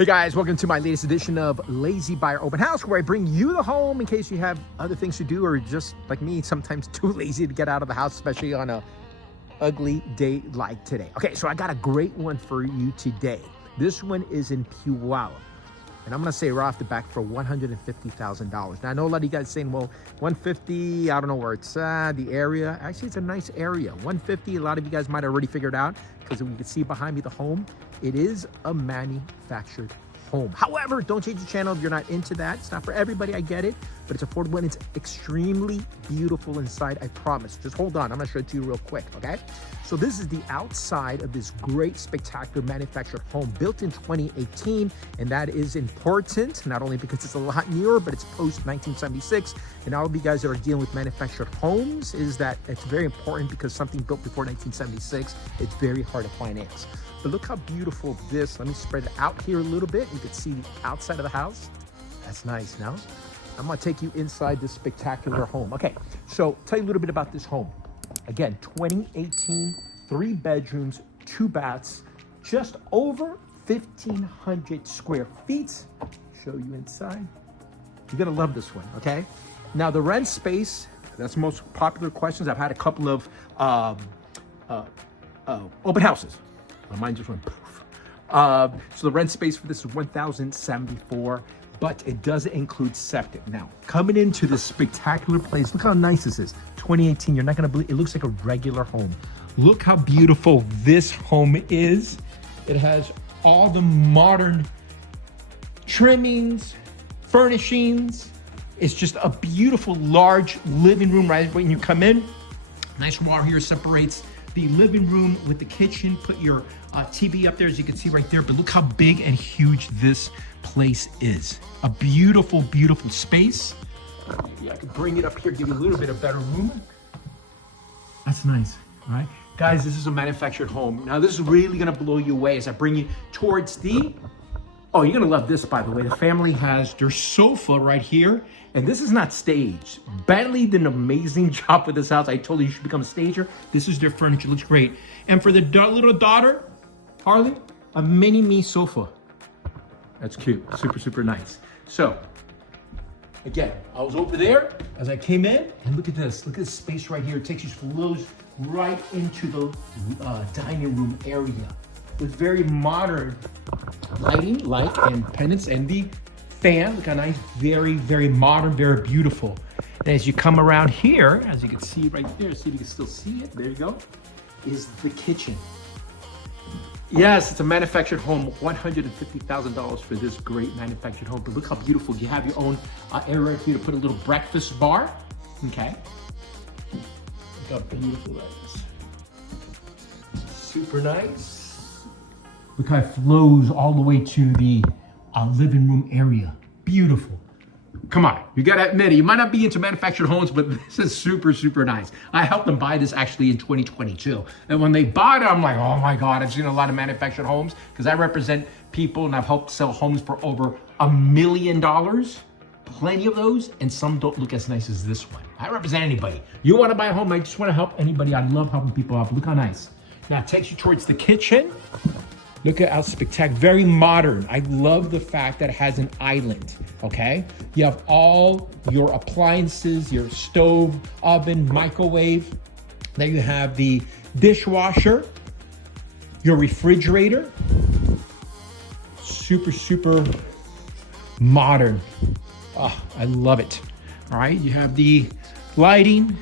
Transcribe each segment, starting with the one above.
Hey guys, welcome to my latest edition of Lazy Buyer Open House, where I bring you the home in case you have other things to do or just like me, sometimes too lazy to get out of the house, especially on a ugly day like today. Okay, so I got a great one for you today. This one is in Puyallup, and I'm gonna say right off the back for $150,000. Now I know a lot of you guys saying, well, 150, I don't know where it's at, the area. Actually, it's a nice area. 150, a lot of you guys might have already figured out because we can see behind me the home. It is a manufactured home. However, don't change the channel if you're not into that. It's not for everybody, I get it, but it's affordable and it's extremely beautiful inside, I promise. Just hold on, I'm gonna show it to you real quick, okay? So this is the outside of this great, spectacular manufactured home built in 2018, and that is important, not only because it's a lot newer, but it's post-1976. And all of you guys that are dealing with manufactured homes is that it's very important because something built before 1976, it's very hard to finance. But look how beautiful this, let me spread it out here a little bit. You can see the outside of the house. That's nice. Now, I'm gonna take you inside this spectacular home. Okay, so tell you a little bit about this home. Again, 2018, 3 bedrooms, 2 baths, just over 1,500 square feet. Show you inside. You're gonna love this one, okay? Now the rent space, that's the most popular questions. I've had a couple of open houses. My mind just went poof. So the rent space for this is $1,074, but it doesn't include septic. Now, coming into this spectacular place, look how nice this is. 2018, you're not gonna believe, it looks like a regular home. Look how beautiful this home is. It has all the modern trimmings, furnishings. It's just a beautiful, large living room right when you come in. Nice wall here separates the living room with the kitchen. Put your TV up there, as you can see right there, but look how big and huge this place is. A beautiful, beautiful space. Maybe I can bring it up here, give you a little bit of better room. That's nice, all right? Guys, this is a manufactured home. Now this is really gonna blow you away as I bring you towards the, oh, you're gonna love this, by the way. The family has their sofa right here, and this is not staged. Bentley did an amazing job with this house. I told you you should become a stager. This is their furniture, looks great. And for the little daughter, Harley, a mini me sofa. That's cute, super, super nice. So, again, I was over there as I came in, and look at this space right here. It takes you, flows right into the dining room area with very modern lighting, light and pendants, and the fan. Look how nice, very, very modern, very beautiful. And as you come around here, as you can see right there, see if you can still see it, there you go, is the kitchen. Yes, it's a manufactured home, $150,000 for this great manufactured home. But look how beautiful, you have your own area right here to put a little breakfast bar, okay? Look how beautiful that is. Super nice. Look how it flows all the way to the living room area. Beautiful. Come on, you gotta admit it. You might not be into manufactured homes, but this is super, super nice. I helped them buy this actually in 2022. And when they bought it, I'm like, oh my God, I've seen a lot of manufactured homes because I represent people and I've helped sell homes for over $1 million. Plenty of those, and some don't look as nice as this one. I represent anybody. You wanna buy a home, I just wanna help anybody. I love helping people out. Look how nice. Now it takes you towards the kitchen. Look at how spectacular, very modern. I love the fact that it has an island, okay? You have all your appliances, your stove, oven, microwave. Then you have the dishwasher, your refrigerator. Super, super modern. Oh, I love it. All right, you have the lighting,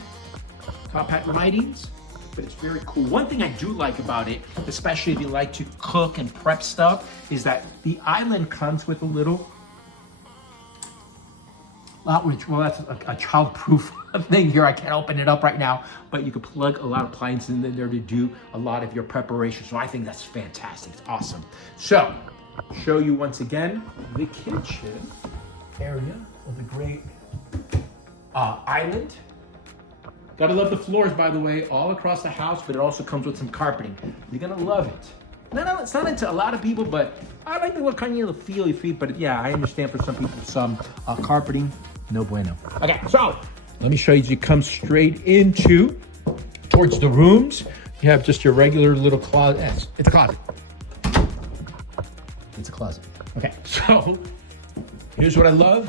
compact lightings. But it's very cool. One thing I do like about it, especially if you like to cook and prep stuff, is that the island comes with a little outreach. Well, that's a child-proof thing here. I can't open it up right now, but you can plug a lot of appliances in there to do a lot of your preparation. So I think that's fantastic. It's awesome. So, show you once again the kitchen area of the great island. Gotta love the floors, by the way, all across the house, but it also comes with some carpeting. You're gonna love it. No, it's not into a lot of people, but I like the little kind of feely feet, but yeah, I understand for some people, some carpeting, no bueno. Okay, so let me show you. You come straight into, towards the rooms. You have just your regular little closet. It's a closet. It's a closet. Okay, so here's what I love.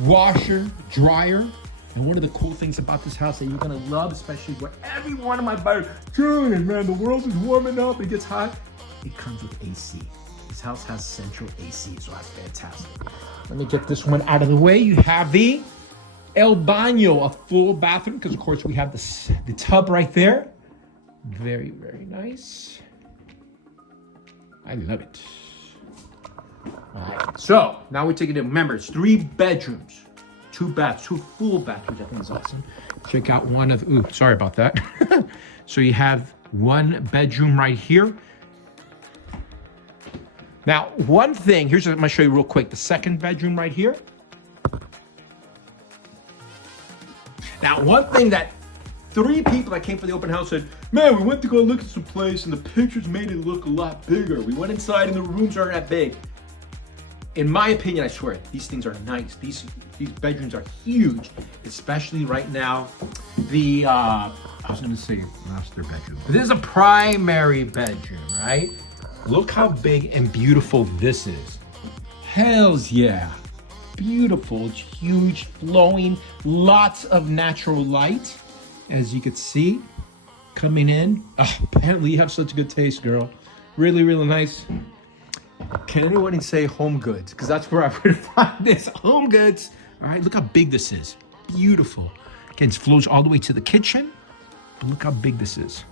Washer, dryer. And one of the cool things about this house that you're gonna love, especially where every one of my buyers, Julian, man, the world is warming up, it gets hot. It comes with AC. This house has central AC, so that's fantastic. Let me get this one out of the way. You have the El Baño, a full bathroom, because of course we have the tub right there. Very, very nice. I love it. All right, so now we're taking it. Remember, it's 3 bedrooms, 2 baths, 2 full bathrooms. I think is awesome. Check out one of, ooh, sorry about that. So you have 1 bedroom right here. Now, one thing, here's what I'm gonna show you real quick. The 2nd bedroom right here. Now, one thing that 3 people that came for the open house said, man, we went to go look at some place and the pictures made it look a lot bigger. We went inside and the rooms aren't that big. In my opinion, I swear, these things are nice. These bedrooms are huge, especially right now. I was gonna say master bedroom. But this is a primary bedroom, right? Look how big and beautiful this is. Hells yeah. Beautiful, it's huge, flowing, lots of natural light, as you can see, coming in. Oh, apparently you have such good taste, girl. Really, really nice. Can anyone say Home Goods? Because that's where I would find this, Home Goods. All right, look how big this is. Beautiful. Again, it flows all the way to the kitchen, but look how big this is.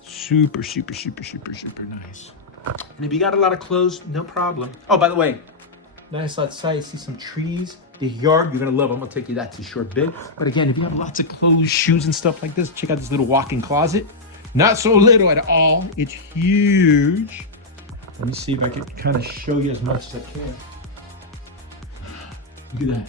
Super, super, super, super, super nice. And if you got a lot of clothes, no problem. Oh, by the way, nice outside, you see some trees. The yard, you're gonna love. I'm gonna take you that to a short bit. But again, if you have lots of clothes, shoes, and stuff like this, check out this little walk-in closet. Not so little at all. It's huge. Let me see if I can kind of show you as much as I can. Look at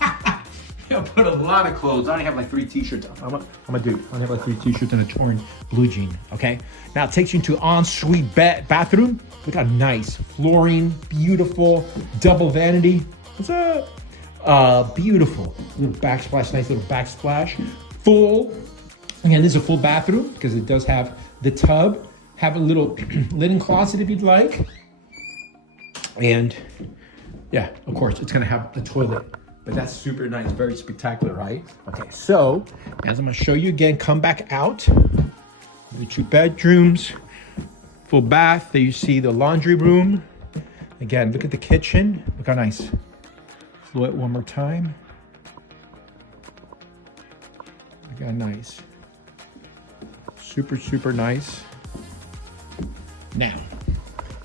that. I put a lot of clothes. I only have like 3 t-shirts. I'm a dude. I only have like 3 t-shirts and a torn blue jean, okay? Now it takes you into ensuite bathroom. Look how nice. Flooring, beautiful, double vanity. What's up? Beautiful. Little backsplash, nice little backsplash. Full, again, this is a full bathroom because it does have the tub. Have a little linen closet if you'd like. And yeah, of course, it's gonna have the toilet. But that's super nice, very spectacular, right? Okay, so as I'm gonna show you again, come back out. The 2 bedrooms, full bath. There you see the laundry room. Again, look at the kitchen. Look how nice. Flow it one more time. Look how nice. Super, super nice. Now,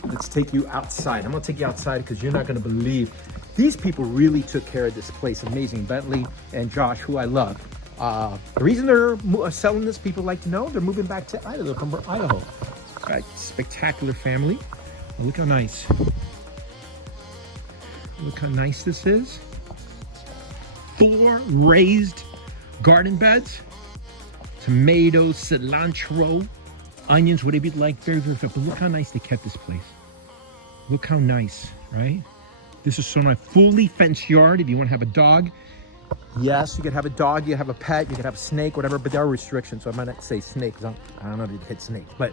let's take you outside. I'm gonna take you outside because you're not gonna believe. These people really took care of this place. Amazing. Bentley and Josh, who I love. The reason they're selling this, people like to know, they're moving back to Idaho, from Idaho. Right, spectacular family. Look how nice. Look how nice this is. 4 raised garden beds. Tomatoes, cilantro, onions, whatever you'd like. Very, very good. But look how nice they kept this place. Look how nice, right? This is so nice. Fully fenced yard if you want to have a dog. Yes, you could have a dog, you have a pet, you could have a snake, whatever, but there are restrictions, so I might not say snake, because I don't know if you'd hit snake, but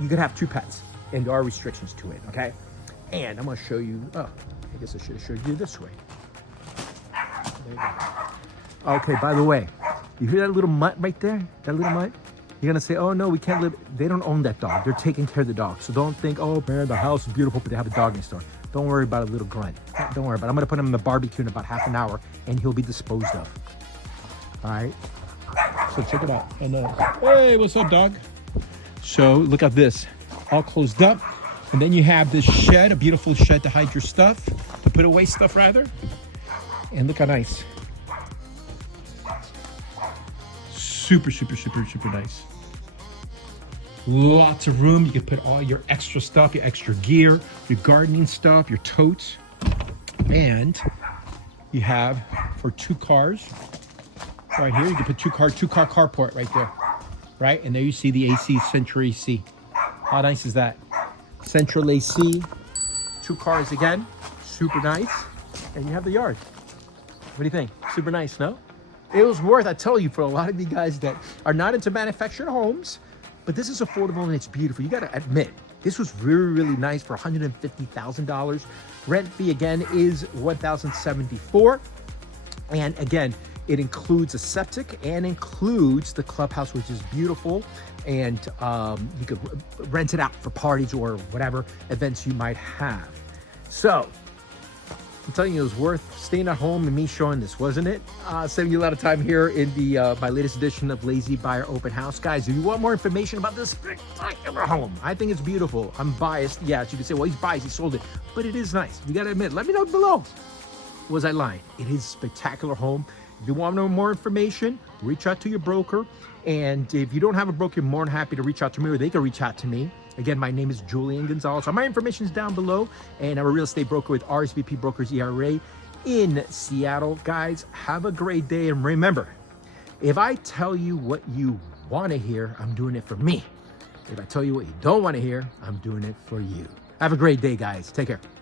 you could have 2 pets, and there are restrictions to it, okay? And I'm going to show you, I guess I should have showed you this way. There you go. Okay, by the way, you hear that little mutt right there? That little mutt? You're gonna say, oh no, we can't live. They don't own that dog. They're taking care of the dog. So don't think, oh man, the house is beautiful, but they have a dog next door. Don't worry about a little grunt. Don't worry about it. I'm gonna put him in the barbecue in about half an hour and he'll be disposed of. All right? So check it out. And hey, what's up, dog? So look at this. All closed up. And then you have this shed, a beautiful shed to hide your stuff, to put away stuff rather. And look how nice. Super, super, super, super nice. Lots of room. You can put all your extra stuff, your extra gear, your gardening stuff, your totes. And you have for 2 cars right here. You can put 2 car carport right there. Right? And there you see the AC, Central AC. How nice is that? Central AC, 2 cars again. Super nice. And you have the yard. What do you think? Super nice, no? It was worth, I tell you, for a lot of you guys that are not into manufactured homes, but this is affordable and it's beautiful. You got to admit, This was really, really nice for $150,000. Rent fee again is $1,074. And again, it includes a septic and includes the clubhouse, which is beautiful. And you could rent it out for parties or whatever events you might have. So I'm telling you, it was worth staying at home and me showing this, wasn't it? Saving you a lot of time here in the my latest edition of Lazy Buyer Open House. Guys, if you want more information about this spectacular home, I think it's beautiful. I'm biased. Yeah, you can say, well, he's biased, he sold it. But it is nice. You got to admit, let me know below. Was I lying? It is a spectacular home. If you want to know more information, reach out to your broker. And if you don't have a broker, you're more than happy to reach out to me, or they can reach out to me. Again, my name is Julian Gonzalez. My information is down below, and I'm a real estate broker with RSVP Brokers ERA in Seattle. Guys, have a great day, and remember, if I tell you what you want to hear, I'm doing it for me. If I tell you what you don't want to hear, I'm doing it for you. Have a great day, guys. Take care.